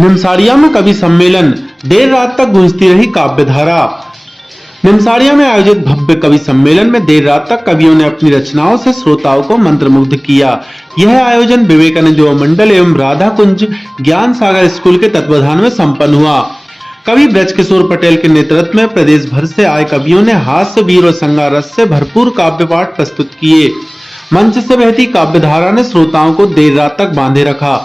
निमसाड़िया में कवि सम्मेलन, देर रात तक गूंजती रही काव्यधारा। निमसाड़िया में आयोजित भव्य कवि सम्मेलन में देर रात तक कवियों ने अपनी रचनाओं से श्रोताओं को मंत्रमुग्ध किया। यह आयोजन विवेकानंद युवा मंडल एवं राधा कुंज ज्ञान सागर स्कूल के तत्वाधान में संपन्न हुआ। कवि ब्रजकिशोर पटेल के नेतृत्व में प्रदेश भर से आए कवियों ने हास्य, वीर और श्रृंगार रस से भरपूर काव्य पाठ प्रस्तुत किए। मंच से बहती काव्यधारा ने श्रोताओं को देर रात तक बांधे रखा।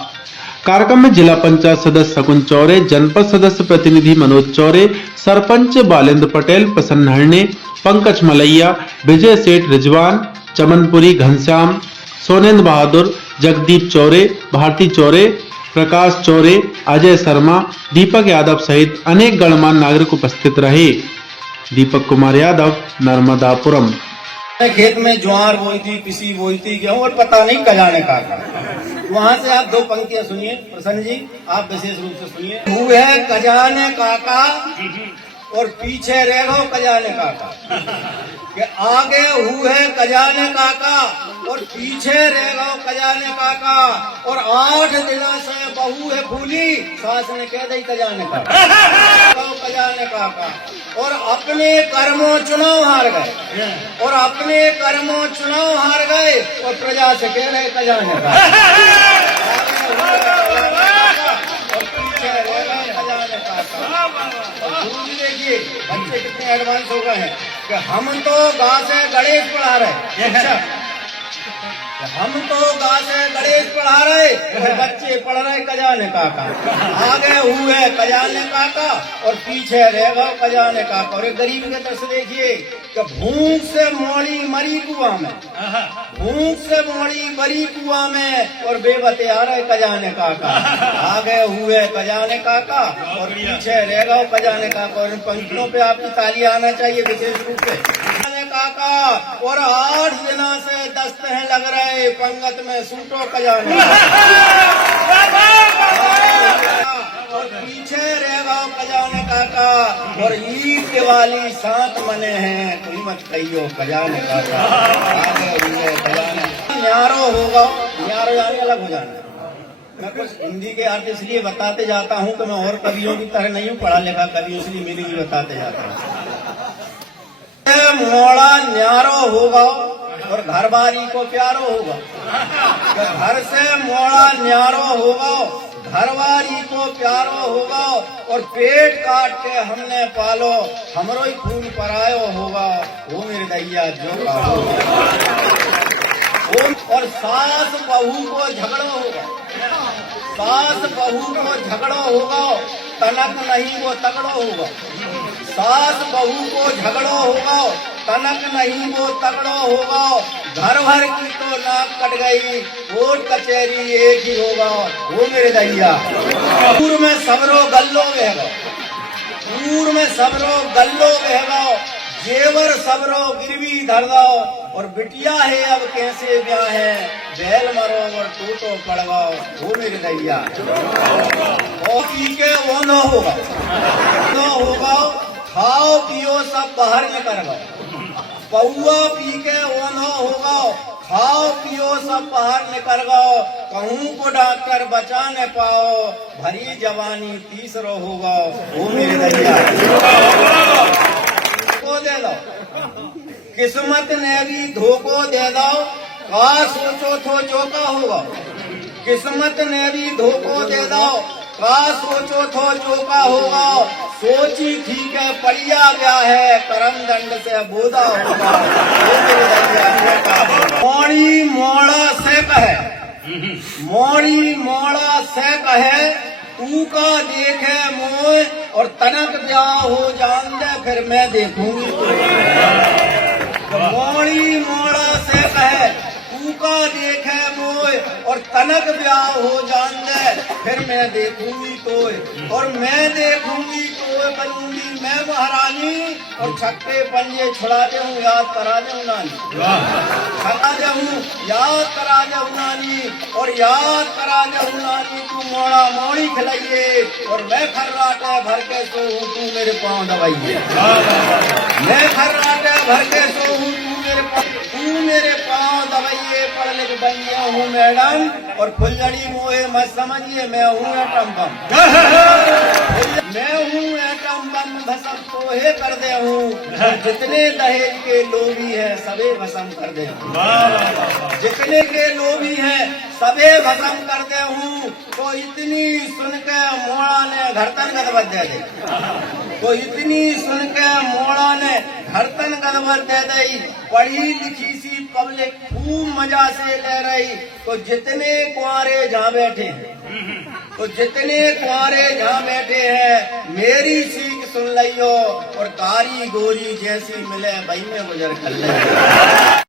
कार्यक्रम में जिला पंचायत सदस्य शकुन चौरे, जनपद सदस्य प्रतिनिधि मनोज चौरे, सरपंच बालेंद्र पटेल, प्रसन्न हरणे, पंकज मलैया, विजय सेठ, रिजवान चमनपुरी, घनश्याम, सोनेंद्र बहादुर, जगदीप चौरे, भारती चौरे, प्रकाश चौरे, अजय शर्मा, दीपक यादव सहित अनेक गणमान्य नागरिक उपस्थित रहे। दीपक कुमार यादव, नर्मदापुरम। खेत में ज्वार बोई थी, पिसी बोई थी, गेहूं, और पता नहीं कजाने का। वहाँ से आप दो पंक्तियां सुनिए प्रसन्न जी, आप विशेष रूप से सुनिए। हुए है कजाने काका और पीछे रह गो कजाने काका, कि आगे हुए है कजाने काका और पीछे रह गो कजाने काका, और 8 दिनों से बहू है फूली, सास ने कह दी कजाने काका, कजाने काका, और अपने कर्मों चुनाव हार गए, और अपने कर्मों चुनाव हार गए, और प्रजा से कह रहे कजाने काका, और पीछे रह गए कजाने काका। देखिए बच्चे कितने एडवांस हो गए हैं कि हम तो गा से गणेश पढ़ा रहे। अच्छा, हम तो गा से गणेश पढ़ा रहे, बच्चे पढ़ रहे कजाने काका। आगे हुए कजाने काका और पीछे रह गए कजाने काका। और एक गरीब के तरफ से देखिए कि भूख से मोड़ी मरी कुआं में, भूख से मोड़ी मरी कुआं में, और बेबते आ रहे कजाने काका। आगे हुए कजाने काका और पीछे रह गए कजाने काका। और इन पंक्तियों पे आपकी ताली आना चाहिए विशेष रूप से। काका और 8 दिनों से दस्तक लग रहे पंगत में सूटो कजाने, और पीछे रह गए कजाने काका। और ईद दिवाली साथ मने हैं, कोई मत कहियो कजाने काका। आगे हुए कजाने न्यारो होगा, न्यारो यानी अलग हो जाना। मैं कुछ हिंदी के अर्थ इसलिए बताते जाता हूँ कि मैं और कवियों की तरह नहीं हूँ, पढ़ा लिखा कवि, इसलिए मेरे लिए बताते जाता हूँ। मोड़ा न्यारो होगा और घरवारी को प्यारो होगा, घर से मोड़ा न्यारो होगा, घरवारी को प्यारो होगा, और पेट काट के हमने पालो, हमरो ही खून परायो होगा, वो मेरे दैया जो का और सास बहू को झगड़ो होगा, सास बहू को झगड़ो होगा, तनक नहीं वो तगड़ो होगा। सास बहू को झगड़ो होगा, तनक नहीं वो तगड़ो होगा, घर भर की तो नाक कट गई, कोर्ट कचहरी एक ही होगा, वो मेरे दैया। पूर में सबरो गल्लो बहेगा, पूर में सबरो गल्लो बहेगा, जेवर सबरो गिरवी धर दो, और बिटिया है अब कैसे ब्याह है, बैल मरो और टूटो पड़वाओ, वो मेरे दैया। और पी के वो न होगा, न होगा, खाओ पियो सब बाहर में कर गो, पौआ पी के वो न होगा, खाओ पियो सब बाहर निकल गो, कहूँ को डॉक्टर बचा न पाओ, भरी जवानी तीसरो होगा, वो मेरे दैया। को दे दो किस्मत ने भी धोखो दे दो, का सोचो थो चौका होगा, किस्मत ने भी धोखो दे दो, का सोचो थो चौका होगा, सोची थी के पड़िया गया है, करम दंड से बोधा होगा, मोड़ी मोड़ा से कहे, मोड़ी मोड़ा से कहे, तू का देखे मोय, और तनक ब्याह हो जान दे फिर मैं देखूंगी तो मोड़ी मोड़ा से कहे, तू का देखे मोय, और तनक ब्याह हो जान दे फिर मैं देखूंगी तो, और मैं देखूंगी तो बनूंगी मैं महारानी, और छक्के पंजे छुड़ा दे हूँ, याद करा दे हूँ नानी, छका दे हूँ, याद करा दे हूँ नानी, और याद करा दे हूँ नानी, तू मोड़ा मोड़ी खिलाइए, और मैं खर्राटे भर के सो हूँ, तू मेरे पाँव दबाइए, मैं खर्राटे भर के सो हूँ, तू मेरे पाँव दबाइए पढ़ लिख बन गया हूँ मैडम और फुलझड़ी मोहे मत समझिए मैं हूँ एटम बम मैं हूँ एटम बम भसम तोहे कर दे हूँ जितने दहेज के लोभी है सबे भसम कर दे हूँ जितने के लोभी है सबे भसम कर दे हूँ तो इतनी सुन के मोड़ा ने घर तन गदबद दे दे तो इतनी सुन के मोड़ा ने घर तन गदबद दे दई पढ़ी लिखी सी पब्लिक खूब मजा से ले रही तो जितने कुंवारे जहाँ बैठे हैं तो जितने कुंवारे जहाँ बैठे हैं मेरी सीख सुन लियो और कारी गोरी जैसी मिले भाई में गुजर कर ले